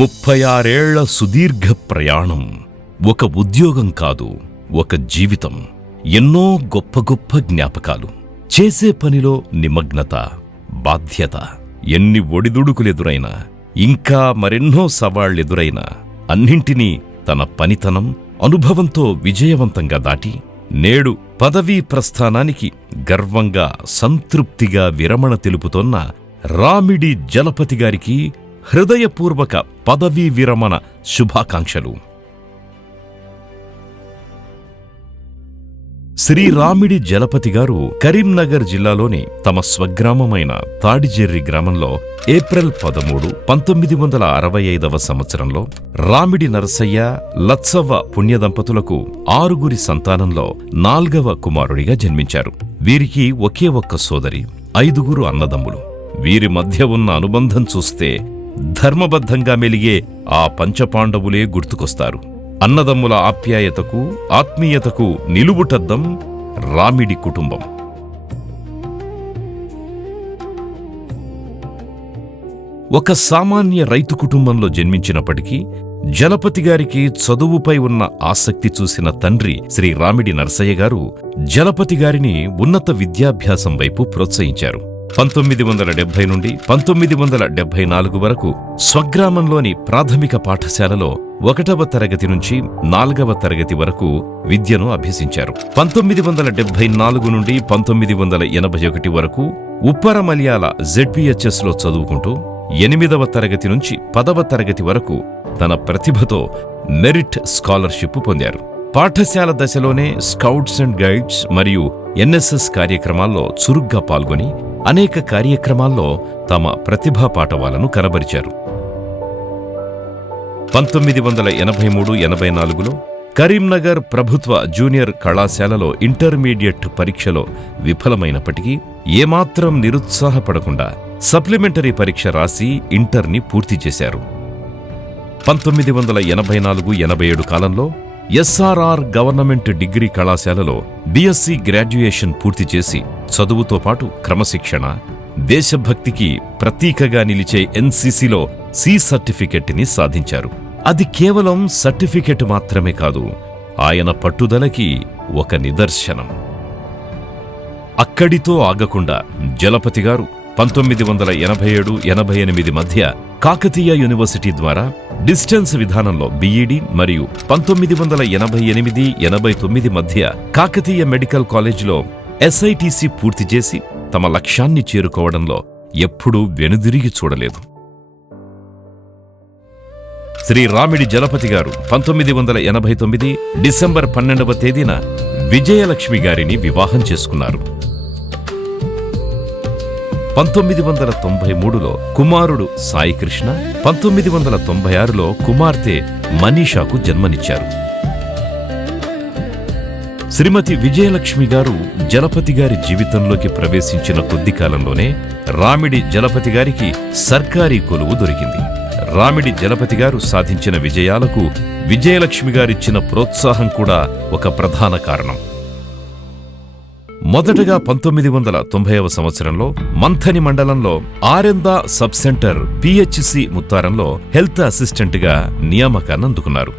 36 ఏళ్ల సుదీర్ఘ ప్రయాణం. ఒక ఉద్యోగం కాదు, ఒక జీవితం. ఎన్నో గొప్ప గొప్ప జ్ఞాపకాలు. చేసే పనిలో నిమగ్నత, బాధ్యత. ఎన్ని ఒడిదుడుకులెదురైనా, ఇంకా మరెన్నో సవాళ్లెదురైనా అన్నింటినీ తన పనితనం, అనుభవంతో విజయవంతంగా దాటి నేడు పదవీ ప్రస్థానానికి గర్వంగా, సంతృప్తిగా విరమణ తెలుపుతోన్న రామిడి జలపతి గారికి హృదయపూర్వక పదవీ విరమణ శుభాకాంక్షలు. శ్రీ రామిడి జలపతి గారు కరీంనగర్ జిల్లాలోని తమ స్వగ్రామమైన తాడిజెర్రి గ్రామంలో ఏప్రిల్ 13, 1965వ సంవత్సరంలో రామిడి నరసయ్య, లచ్చవ్వ పుణ్యదంపతులకు 6 సంతానంలో 4వ కుమారుడిగా జన్మించారు. వీరికి ఒకే ఒక్క సోదరి, 5 అన్నదమ్ములు. వీరి మధ్య ఉన్న అనుబంధం చూస్తే ధర్మబద్ధంగా మెలిగే ఆ పంచపాండవులే గుర్తుకొస్తారు. అన్నదమ్ముల ఆప్యాయతకు, ఆత్మీయతకు నిలువుటద్దం రామిడి కుటుంబం. ఒక సామాన్య రైతు కుటుంబంలో జన్మించినప్పటికీ జలపతి గారికి చదువుపై ఉన్న ఆసక్తి చూసిన తండ్రి శ్రీ రామిడి నరసయ్య గారు జలపతి గారిని ఉన్నత విద్యాభ్యాసం వైపు ప్రోత్సహించారు. 1970 నుండి 1974 వరకు స్వగ్రామంలోని ప్రాథమిక పాఠశాలలో 1వ తరగతి నుంచి 4వ తరగతి వరకు విద్యను అభ్యసించారు. 1974 నుండి 1981 వరకు ఉప్పరమల్యాల ZPHSలో చదువుకుంటూ 8వ తరగతి నుంచి 10వ తరగతి వరకు తన ప్రతిభతో మెరిట్ స్కాలర్షిప్ పొందారు. పాఠశాల దశలోనే స్కౌట్స్ అండ్ గైడ్స్ మరియు NSS కార్యక్రమాల్లో చురుగ్గా పాల్గొని అనేక కార్యక్రమాల్లో తమ ప్రతిభా పాటవాలను కనబరిచారు. 1983-84లో కరీంనగర్ ప్రభుత్వ జూనియర్ కళాశాలలో ఇంటర్మీడియట్ పరీక్షలో విఫలమైనప్పటికీ ఏమాత్రం నిరుత్సాహపడకుండా సప్లిమెంటరీ పరీక్ష రాసి ఇంటర్ని పూర్తి చేశారు. 1984-87 కాలంలో SRR గవర్నమెంట్ డిగ్రీ కళాశాలలో BSc గ్రాడ్యుయేషన్ పూర్తి చేసి చదువుతో పాటు క్రమశిక్షణ, దేశభక్తికి ప్రతీకగా నిలిచే NCCలో C సర్టిఫికెట్ని సాధించారు. అది కేవలం సర్టిఫికెట్ మాత్రమే కాదు, ఆయన పట్టుదలకి ఒక నిదర్శనం. అక్కడితో ఆగకుండా జలపతి గారు 1987-88 మధ్య కాకతీయ యూనివర్సిటీ ద్వారా డిస్టెన్స్ విధానంలో BEd మరియు 1988-89 మధ్య కాకతీయ మెడికల్ కాలేజ్లో SITC పూర్తి చేసి తమ లక్ష్యాన్ని చేరుకోవడంలో ఎప్పుడూ వెనుదిరిగి చూడలేదు. శ్రీ రామిడి జలపతి గారు 1989 డిసెంబర్ 12వ తేదీన విజయలక్ష్మి గారిని వివాహం చేసుకున్నారు. 1993లో కుమారుడు సాయికృష్ణ, 1996లో కుమార్తె మనీషాకు జన్మనిచ్చారు. శ్రీమతి విజయలక్ష్మి గారు జలపతి గారి జీవితంలోకి ప్రవేశించిన కొద్ది కాలంలోనే రామిడి జలపతి గారికి సర్కారీ కొలువు దొరికింది. రామిడి జలపతి గారు సాధించిన విజయాలకు విజయలక్ష్మి గారిచ్చిన ప్రోత్సాహం కూడా ఒక ప్రధాన కారణం. మొదటగా 1990వ సంవత్సరంలో మంథని మండలంలో ఆరెందా సబ్ సెంటర్ PHC ముత్తారంలో హెల్త్ అసిస్టెంట్గా నియామకాన్ని అందుకున్నారు.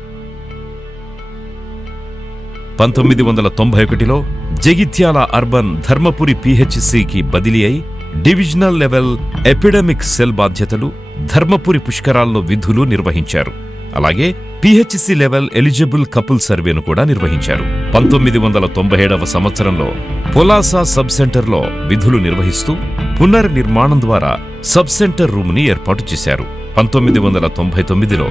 1991లో జగిత్యాల అర్బన్ ధర్మపురి PHCకి బదిలీ అయి డివిజనల్ లెవెల్ ఎపిడమిక్ సెల్ బాధ్యతలు, ధర్మపురి పుష్కరాల్లో విధులు నిర్వహించారు. అలాగే PHC లెవెల్ ఎలిజిబుల్ కపుల్ సర్వేను కూడా నిర్వహించారు. 1997వ సంవత్సరంలో పొలాసా సబ్ సెంటర్లో విధులు నిర్వహిస్తూ పునర్నిర్మాణం ద్వారా సబ్ సెంటర్ రూమ్ని ఏర్పాటు చేశారు. 1999లో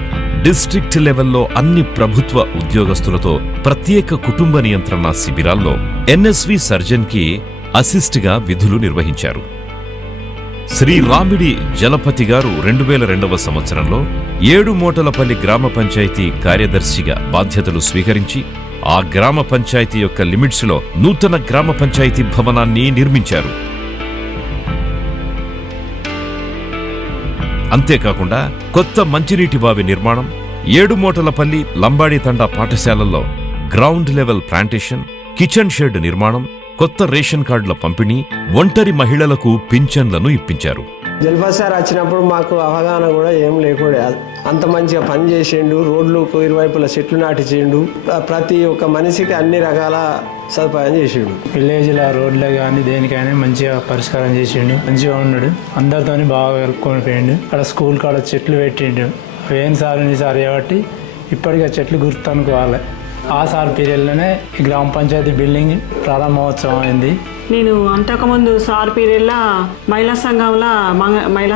డిస్ట్రిక్ట్ లెవెల్లో అన్ని ప్రభుత్వ ఉద్యోగస్తులతో ప్రత్యేక కుటుంబ నియంత్రణ శిబిరాల్లో NSV సర్జన్కి అసిస్ట్గా విధులు నిర్వహించారు. శ్రీ రామిడి జలపతి గారు 2002వ సంవత్సరంలో ఏడుమోటలపల్లి గ్రామ పంచాయతీ కార్యదర్శిగా బాధ్యతలు స్వీకరించి ఆ గ్రామ పంచాయతీ యొక్క లిమిట్స్లో నూతన గ్రామ పంచాయతీ భవనాన్ని నిర్మించారు. అంతేకాకుండా కొత్త మంచినీటి బావి నిర్మాణం, ఏడుమోటలపల్లి లంబాడి తండా పాఠశాలల్లో ground level plantation, kitchen shed నిర్మాణం, కొత్త రేషన్ కార్డుల పంపిణీ, ఒంటరి మహిళలకు పింఛన్లను ఇప్పించారు. జల్పా సార్ వచ్చినప్పుడు మాకు అవగాహన కూడా ఏం లేకుండా అంత మంచిగా పని చేసిండు. రోడ్లకు ఇరువైపుల చెట్లు నాటించిండు. ప్రతి ఒక్క మనిషికి అన్ని రకాల సదుపాయం చేసిండు. విలేజ్లో రోడ్లే కానీ దేనికైనా మంచిగా పరిష్కారం చేసిండు. మంచిగా ఉన్నాడు, అందరితోని బాగా కలుపుకొని పోయిండు. అక్కడ స్కూల్ కాడ చెట్లు పెట్టిండు. వేణు సార్ కాబట్టి ఇప్పటికీ చెట్లు గుర్తనుకోవాలి. ఆ సార్ పీరియడ్లోనే ఈ గ్రామ పంచాయతీ బిల్డింగ్ ప్రారంభోత్సవం అయింది. నేను అంతకుముందు సార్ పీరియడ్లో మహిళా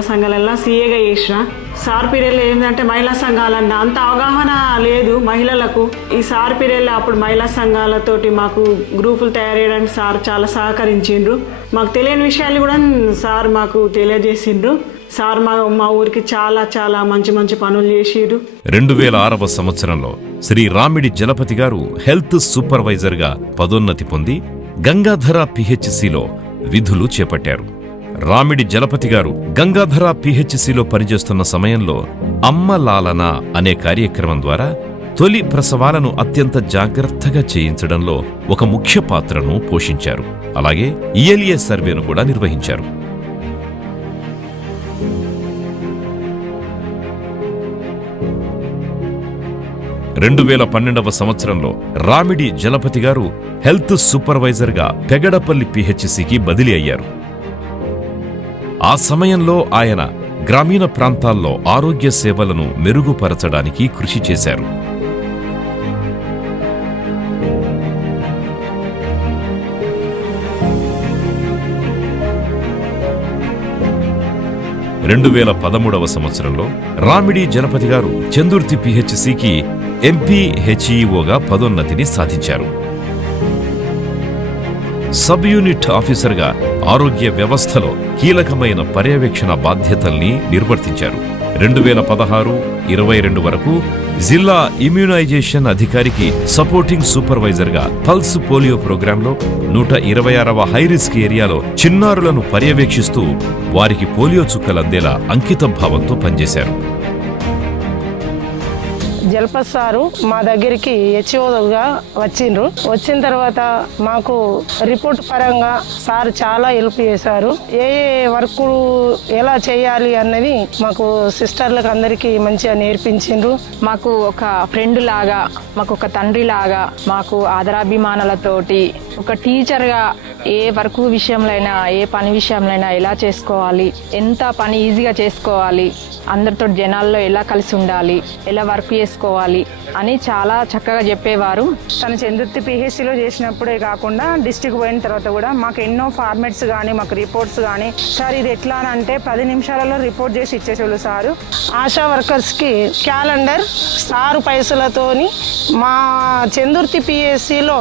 సంఘాలల్లో సీఏగా చేసిన. సార్ పీరియడ్లో ఏంటంటే మహిళా సంఘాలన్న అంత అవగాహన లేదు మహిళలకు. ఈ సార్ పీరియడ్లో అప్పుడు మహిళా సంఘాలతోటి మాకు గ్రూపులు తయారు చేయడానికి సార్ చాలా సహకరించిండ్రు. మాకు తెలియని విషయాలు కూడా సార్ మాకు తెలియజేసిండ్రు. సార్ మా ఊరికి చాలా చాలా మంచి మంచి పనులు చేసిరు. 2006వ సంవత్సరంలో శ్రీ రామిడి జలపతి గారు హెల్త్ సూపర్వైజర్ గా పదోన్నతి పొంది గంగాధర పిహెచ్సిలో విధులు చేపట్టారు. రామిడి జలపతి గారు గంగాధర పిహెచ్సిలో పనిచేస్తున్న సమయంలో అమ్మ లాలన అనే కార్యక్రమం ద్వారా తొలి ప్రసవాలను అత్యంత జాగ్రత్తగా చేయించడంలో ఒక ముఖ్య పాత్రను పోషించారు. అలాగే ఈఎల్ఏ సర్వేను కూడా నిర్వహించారు. 2012వ సంవత్సరంలో రామిడి జలపతి గారు హెల్త్ సూపర్వైజర్గా పెగడపల్లి పిహెచ్సికి బదిలీ అయ్యారు. ఆ సమయంలో ఆయన గ్రామీణ ప్రాంతాల్లో ఆరోగ్య సేవలను మెరుగుపరచడానికి కృషి చేశారు. రెండు 2013వ సంవత్సరంలో రామిడి జలపతి గారు చందుర్తి పిహెచ్సికి ఎంపీహెచ్ఈఓగా పదోన్నతిని సాధించారు. సబ్ యూనిట్ ఆఫీసర్గా ఆరోగ్య వ్యవస్థలో కీలకమైన పర్యవేక్షణ బాధ్యతల్ని నిర్వర్తించారు. 2016-22 వరకు జిల్లా ఇమ్యూనైజేషన్ అధికారికి సపోర్టింగ్ సూపర్వైజర్గా పల్స్ పోలియో ప్రోగ్రాంలో 126వ హైరిస్క్ ఏరియాలో చిన్నారులను పర్యవేక్షిస్తూ వారికి పోలియో చుక్కలందేలా అంకితభావంతో పనిచేశారు. జలపతి సారు మా దగ్గరికి హెచ్ఓగా వచ్చిండ్రు. వచ్చిన తర్వాత మాకు రిపోర్ట్ పరంగా సార్ చాలా హెల్ప్ చేశారు. ఏ వర్క్ ఎలా చేయాలి అన్నది మాకు సిస్టర్లకు అందరికీ మంచిగా నేర్పించిండ్రు. మాకు ఒక ఫ్రెండ్ లాగా, మాకు ఒక తండ్రి లాగా, మాకు ఆదరాభిమానాలతోటి ఒక టీచర్గా ఏ వర్క్ విషయంలో అయినా, ఏ పని విషయంలో అయినా ఎలా చేసుకోవాలి, ఎంత పని ఈజీగా చేసుకోవాలి, అందరితో జనాల్లో ఎలా కలిసి ఉండాలి, ఎలా వర్క్ చేసుకోవాలి అని చాలా చక్కగా చెప్పేవారు. తను చందుర్తి పిహెచ్సిలో చేసినప్పుడే కాకుండా డిస్టిక్ పోయిన తర్వాత కూడా మాకు ఎన్నో ఫార్మాట్స్ కానీ, మాకు రిపోర్ట్స్ కానీ, సార్ ఇది ఎట్లా అంటే 10 నిమిషాలలో రిపోర్ట్ చేసి ఇచ్చేసేవాళ్ళు సారు. ఆశా వర్కర్స్కి క్యాలెండర్ సారు పైసలతోని మా చందుర్తి పిహెచ్సిలో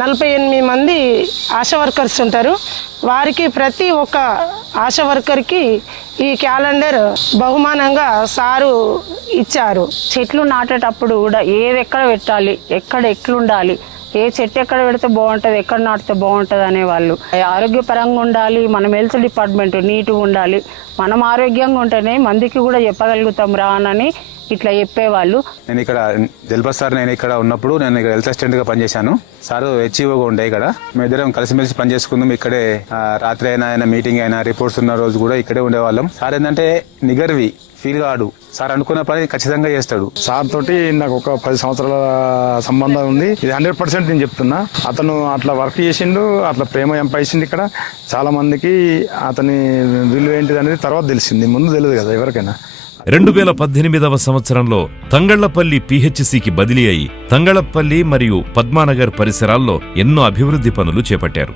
48 మంది ఆశా వర్కర్స్ ఉంటారు. వారికి ప్రతి ఒక్క ఆశా వర్కర్కి ఈ క్యాలెండర్ బహుమానంగా సారు ఇచ్చారు. చెట్లు నాటేటప్పుడు కూడా ఏది ఎక్కడ పెట్టాలి, ఎక్కడ ఎట్లుండాలి, ఏ చెట్టు ఎక్కడ పెడితే బాగుంటుంది, ఎక్కడ నాటితే బాగుంటుంది అనేవాళ్ళు. ఆరోగ్యపరంగా ఉండాలి, మనం హెల్త్ డిపార్ట్మెంట్ నీట్గా ఉండాలి, మనం ఆరోగ్యంగా ఉంటేనే మందికి కూడా చెప్పగలుగుతాం రా అని ఇట్లా చెప్పేవాళ్ళు. నేను ఇక్కడ జల్పతి సార్ నేను ఇక్కడ ఉన్నప్పుడు నేను ఇక్కడ హెల్త్ అసిస్టెంట్గా పనిచేశాను. సార్ హెచ్ఈఓగా ఉండే ఇక్కడ. మేము ఇద్దరం కలిసిమెలిసి పనిచేసుకుందాం. ఇక్కడే రాత్రి అయినా మీటింగ్ అయినా రిపోర్ట్స్ ఉన్న రోజు కూడా ఇక్కడే ఉండేవాళ్ళం. సార్ ఏంటంటే నిగర్వి ఫీల్ కాడు. సార్ అనుకున్న పని ఖచ్చితంగా చేస్తాడు. సార్ తోటి నాకు ఒక 10 సంవత్సరాల సంబంధం ఉంది. ఇది 100% నేను చెప్తున్నా. అతను అట్లా వర్క్ చేసిండు, అట్లా ప్రేమ ఎంపైసిండు. ఇక్కడ చాలా మందికి అతని విలువ ఏంటిది అనేది తర్వాత తెలిసింది, ముందు తెలియదు కదా ఎవరికైనా. 2018వ సంవత్సరంలో తంగళ్లపల్లి పిహెచ్సికి బదిలీ అయి తంగళ్లపల్లి మరియు పద్మానగర్ పరిసరాల్లో ఎన్నో అభివృద్ధి పనులు చేపట్టారు.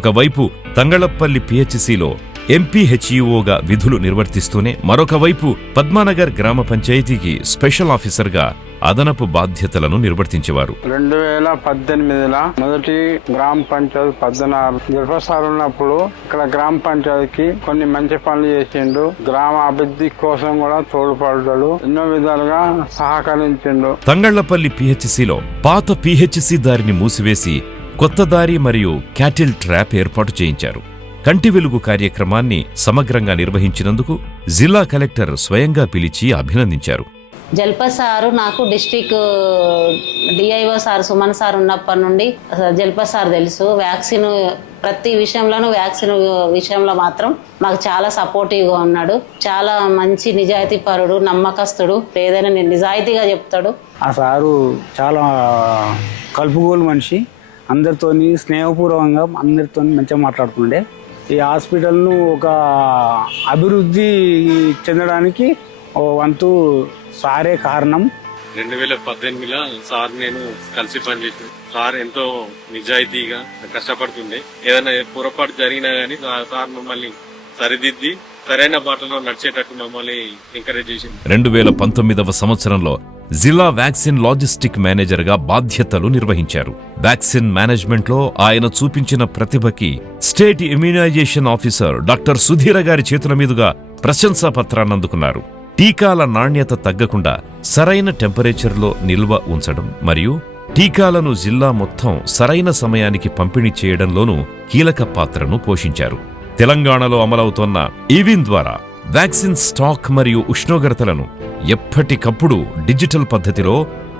ఒకవైపు తంగళ్లపల్లి పిహెచ్సిలో ఎంపీహెచ్ఈఓగా విధులు నిర్వర్తిస్తూనే మరొక వైపు పద్మానగర్ గ్రామ పంచాయతీకి స్పెషల్ ఆఫీసర్గా అదనపు బాధ్యతలను నిర్వర్తించేవారు. 2018లో మొదటి గ్రామ పంచాయతీ 16 జలపతి సార్ ఉన్నప్పుడు ఇక్కడ గ్రామ పంచాయతీకి కొన్ని మంచి పనులు చేసిండు. గ్రామ అభివృద్ధి కోసం కూడా తోడ్పడ్డాడు, ఎన్నో విధాలుగా సహకరించిండు. తంగళ్లపల్లి పిహెచ్సిలో పాత పిహెచ్సి దారిని మూసివేసి కొత్త దారి మరియు క్యాటిల్ ట్రాప్ ఏర్పాటు చేయించారు. కంటి వెలుగు కార్యక్రమాన్ని సమగ్రంగా నిర్వహించినందుకు జిల్లా కలెక్టర్ స్వయంగా పిలిచి అభినందించారు. జల్ప సారు నాకు district DIO sir Suman sir ఉన్నప్పటి నుండి జల్ప సార్ తెలుసు. వ్యాక్సిన్ ప్రతి విషయంలోనూ వ్యాక్సిన్ విషయంలో మాత్రం మాకు చాలా సపోర్టివ్గా ఉన్నాడు. చాలా మంచి నిజాయితీ పరుడు, నమ్మకస్తుడు, ఏదైనా నిజాయితీగా చెప్తాడు. ఆ సారు చాలా కలుపుగోలు మనిషి, అందరితోని స్నేహపూర్వకంగా అందరితో మంచిగా మాట్లాడుతుండే. ఈ హాస్పిటల్ను ఒక అభివృద్ధి చెందడానికి వంతు సారే కారణం. 2018లో సార్ నేను కలిసి పనిచేసాను. సార్ ఎంతో నిజాయితీగా కష్టపడుతుండే. ఏదైనా పొరపాటు జరిగినా గానీ సార్ మమ్మల్ని సరిదిద్ది సరైన బాటలో నడిచేటట్టు మమ్మల్ని ఎంకరేజ్ చేసింది. 2019వ సంవత్సరంలో జిల్లా వ్యాక్సిన్ లాజిస్టిక్ మేనేజర్ గా బాధ్యతలు నిర్వహించారు. వ్యాక్సిన్ మేనేజ్మెంట్ లో ఆయన చూపించిన ప్రతిభకి state immunization officer doctor Sudheera గారి చేతుల మీదుగా ప్రశంసా పత్రాన్ని అందుకున్నారు. టీకాల నాణ్యత తగ్గకుండా సరైన టెంపరేచర్లో నిల్వ ఉంచడం మరియు టీకాలను జిల్లా మొత్తం సరైన సమయానికి పంపిణీ చేయడంలోనూ కీలక పాత్రను పోషించారు. తెలంగాణలో అమలవుతోన్న ఈవిన్ ద్వారా వ్యాక్సిన్ స్టాక్ మరియు ఉష్ణోగ్రతలను ఎప్పటికప్పుడు డిజిటల్ పద్ధతిలో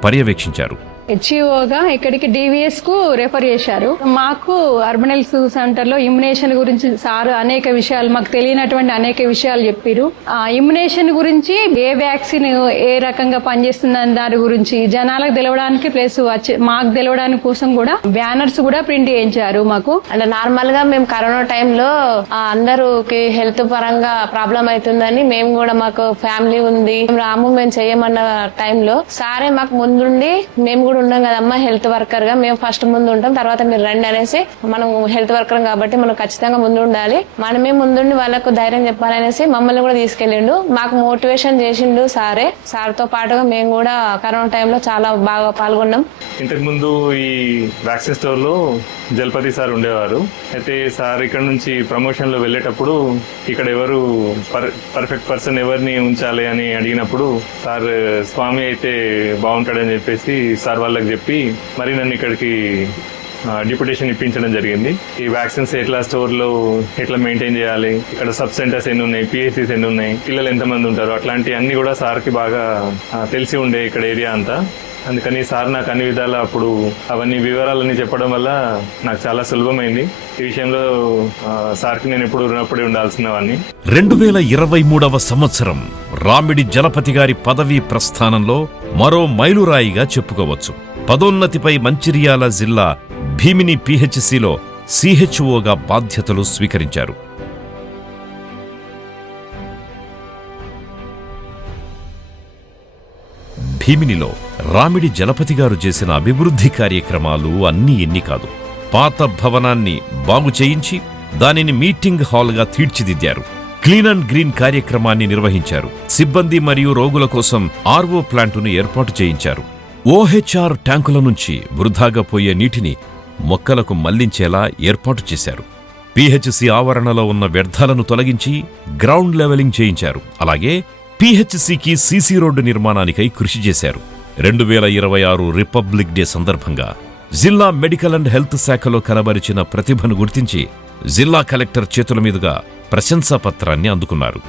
పర్యవేక్షించారు. హెచ్ఈఓగా ఇక్కడికి డివిఎస్ కు రెఫర్ చేశారు. మాకు అర్బన్ హెల్త్ సెంటర్ లో ఇమ్యునేషన్ గురించి సార్ అనేక విషయాలు, మాకు తెలియనటువంటి అనేక విషయాలు చెప్పారు. ఆ ఇమ్యునేషన్ గురించి, ఏ వ్యాక్సిన్ ఏ రకంగా పనిచేస్తుందని దాని గురించి జనాలకు తెలవడానికి ప్లస్ మాకు తెలవడానికి కోసం కూడా బ్యానర్స్ కూడా ప్రింట్ చేయించారు. మాకు అంటే నార్మల్ గా మేము కరోనా టైంలో అందరికి హెల్త్ పరంగా ప్రాబ్లం అవుతుందని మేము కూడా, మాకు ఫ్యామిలీ ఉంది, మేము చేయమన్న టైంలో సారే మాకు ముందుండి, మేము కూడా ఉన్నాం కదమ్మా హెల్త్ వర్కర్ గా, మేము ఫస్ట్ ముందు ఉంటాం, తర్వాత మీరు రండి అనేసి, మనం హెల్త్ వర్కర్ కాబట్టి మనం ఖచ్చితంగా ముందు ఉండాలి, మనమే ముందుండి వాళ్ళకు ధైర్యం చెప్పాలనేసి మమ్మల్ని కూడా తీసుకెళ్ళిండు. మాకు మోటివేషన్ చేసిండు సారే. సార్తో పాటుగా మేము కూడా కరోనా టైంలో చాలా బాగా పాల్గొన్నాం. ఇంతకు ముందు ఈ వ్యాక్సిన్ స్టోర్ లో జలపతి సార్ ఉండేవారు. అయితే సార్ ఇక్కడ నుంచి ప్రమోషన్ లో వెళ్ళేటప్పుడు ఇక్కడ ఎవరు పర్ఫెక్ట్ పర్సన్ ఎవరిని ఉంచాలి అని అడిగినప్పుడు సార్ స్వామి అయితే బాగుంటాడని చెప్పేసి సార్ వాళ్ళకి చెప్పి మరి నన్ను ఇక్కడికి డిప్యుటేషన్ ఇప్పించడం జరిగింది. ఈ వ్యాక్సిన్స్ ఎట్లా స్టోర్ లో ఎట్లా మెయింటైన్ చేయాలి, ఇక్కడ సబ్ సెంటర్స్ ఎన్ని ఉన్నాయి, పిహెచ్సిస్ ఎన్ని ఉన్నాయి, పిల్లలు ఎంతమంది ఉంటారు, అట్లాంటి అన్ని కూడా సార్కి బాగా తెలిసి ఉండే ఇక్కడ ఏరియా అంతా. అందుకని సార్ నాకు అన్ని విధాలా అప్పుడు అవన్నీ వివరాలన్నీ చెప్పడం వల్ల నాకు చాలా సులభమైంది. ఈ విషయంలో సార్కి నేను ఎప్పుడు రుణపడి ఉండాల్సినవన్నీ. 2023వ సంవత్సరం రామిడి జలపతి గారి పదవీ ప్రస్థానంలో మరో మైలురాయిగా చెప్పుకోవచ్చు. పదోన్నతిపై మంచిర్యాల జిల్లా భీమిని పిహెచ్సిలో సిహెచ్ఓగా బాధ్యతలు స్వీకరించారు. భీమినిలో రామిడి జలపతి గారు చేసిన అభివృద్ధి కార్యక్రమాలు అన్నీ ఎన్ని కాదు. పాత భవనాన్ని బాగు చేయించి దానిని మీటింగ్ హాల్గా తీర్చిదిద్దారు. క్లీన్ అండ్ గ్రీన్ కార్యక్రమాన్ని నిర్వహించారు. సిబ్బంది మరియు రోగుల కోసం ఆర్ఓ ప్లాంటును ఏర్పాటు చేయించారు. ఓహెచ్ఆర్ ట్యాంకుల నుంచి వృధాగా పోయే నీటిని మొక్కలకు మళ్లించేలా ఏర్పాటు చేశారు. పిహెచ్సి ఆవరణలో ఉన్న వ్యర్థాలను తొలగించి గ్రౌండ్ లెవెలింగ్ చేయించారు. అలాగే పిహెచ్సికి సీసీ రోడ్డు నిర్మాణానికై కృషి చేశారు. 2026 రిపబ్లిక్ డే సందర్భంగా జిల్లా మెడికల్ అండ్ హెల్త్ శాఖలో కనబరిచిన ప్రతిభను గుర్తించి జిల్లా కలెక్టర్ చేతుల మీదుగా ప్రశంసా పత్రాన్ని అందుకున్నారు.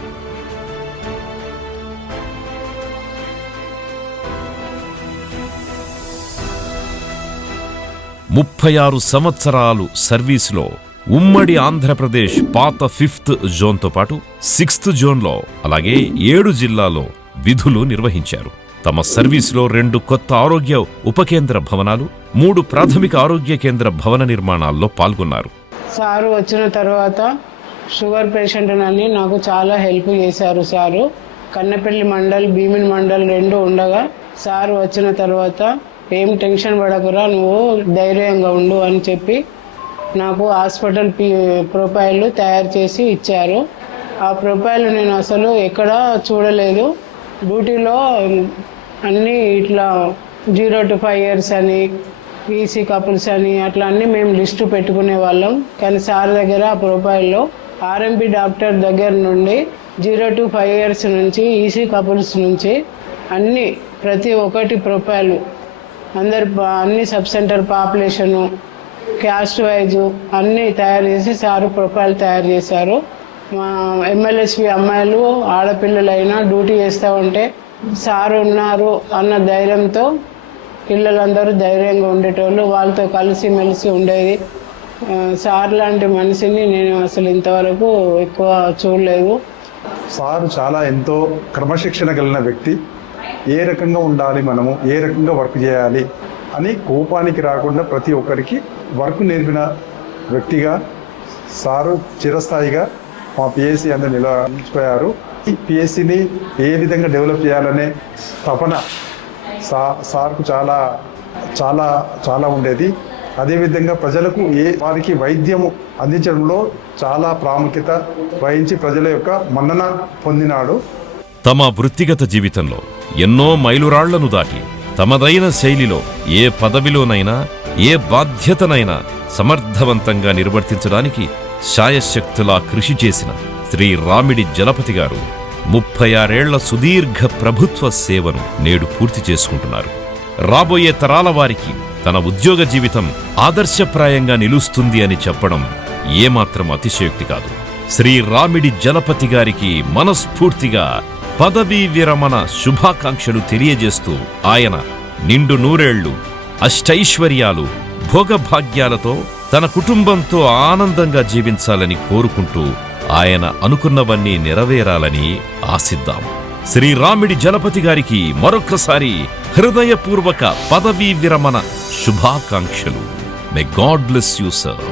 36 సంవత్సరాలు సర్వీసులో ఉమ్మడి ఆంధ్రప్రదేశ్ పాత 5th జోన్తో పాటు 6th జోన్లో అలాగే 7 జిల్లాలో విధులు నిర్వహించారు. తమ సర్వీసులో 2 కొత్త ఆరోగ్య ఉపకేంద్ర భవనాలు, 3 ప్రాథమిక ఆరోగ్య కేంద్ర భవన నిర్మాణాల్లో పాల్గొన్నారు. సారు వచ్చిన తర్వాత షుగర్ పేషెంట్నని నాకు చాలా హెల్ప్ చేశారు. సారు కన్నెపల్లి మండల్, భీమిని మండల్ 2 ఉండగా సారు వచ్చిన తర్వాత ఏం టెన్షన్ పడకురా, నువ్వు ధైర్యంగా ఉండు అని చెప్పి నాకు హాస్పిటల్ ప్రొఫైల్ తయారు చేసి ఇచ్చారు. ఆ ప్రొఫైల్ నేను అసలు ఎక్కడా చూడలేదు. డ్యూటీలో అన్నీ ఇట్లా 0 to 5 years అని, ఈసీ కపుల్స్ అని అట్లా అన్నీ మేము లిస్టు పెట్టుకునే వాళ్ళం. కానీ సార్ దగ్గర ఆ ప్రొఫైల్లో ఆర్ఎంపీ డాక్టర్ దగ్గర నుండి 0 to 5 years నుంచి ఈసీ కపుల్స్ నుంచి అన్నీ ప్రతి ఒక్కటి ప్రొఫైల్ అన్ని sub centre population, caste wise అన్నీ తయారు చేసి సారు ప్రొఫైల్ తయారు చేశారు. మా ఎమ్మెల్యేస్వి అమ్మాయిలు ఆడపిల్లలైనా డ్యూటీ చేస్తూ ఉంటే సార్ ఉన్నారు అన్న ధైర్యంతో పిల్లలందరూ ధైర్యంగా ఉండేటోళ్ళు, వాళ్ళతో కలిసిమెలిసి ఉండేది. సార్ లాంటి మనిషిని నేను అసలు ఇంతవరకు ఎక్కువ చూడలేదు. సార్ చాలా ఎంతో క్రమశిక్షణ కలిగిన వ్యక్తి. ఏ రకంగా ఉండాలి, మనము ఏ రకంగా వర్క్ చేయాలి అని కోపానికి రాకుండా ప్రతి ఒక్కరికి వర్క్ నేర్పిన వ్యక్తిగా సారు చిరస్థాయిగా మా పిఎస్సి అందరూ నిలిచిపోయారు. ఈ పిఎస్సిని ఏ విధంగా డెవలప్ చేయాలనే తపన సార్కు చాలా చాలా చాలా ఉండేది. అదేవిధంగా ప్రజలకు వారికి వైద్యము అందించడంలో చాలా ప్రాముఖ్యత వహించి ప్రజల యొక్క మన్నన పొందినాడు. తమ వృత్తిగత జీవితంలో ఎన్నో మైలురాళ్లను దాటి తమదైన శైలిలో ఏ పదవిలోనైనా ఏ బాధ్యతనైనా సమర్థవంతంగా నిర్వర్తించడానికి శాయశక్తులా కృషి చేసిన శ్రీ రామిడి జలపతి గారు 36 ఏళ్ల సుదీర్ఘ ప్రభుత్వ సేవను నేడు పూర్తి చేసుకుంటున్నారు. రాబోయే తరాల వారికి తన ఉద్యోగ జీవితం ఆదర్శప్రాయంగా నిలుస్తుంది అని చెప్పడం ఏమాత్రం అతిశయోక్తి కాదు. శ్రీ రామిడి జలపతి గారికి మనస్ఫూర్తిగా పదవీ విరమణ శుభాకాంక్షలు తెలియజేస్తూ ఆయన నిండు నూరేళ్లు అష్టైశ్వర్యాలు భోగభాగ్యాలతో తన కుటుంబంతో ఆనందంగా జీవించాలని కోరుకుంటూ ఆయన అనుకున్నవన్నీ నెరవేరాలని ఆశిద్దాం. శ్రీ రామిడి జలపతి గారికి మరొక్కసారి హృదయపూర్వక పదవీ విరమణ శుభాకాంక్షలు. May God bless you sir.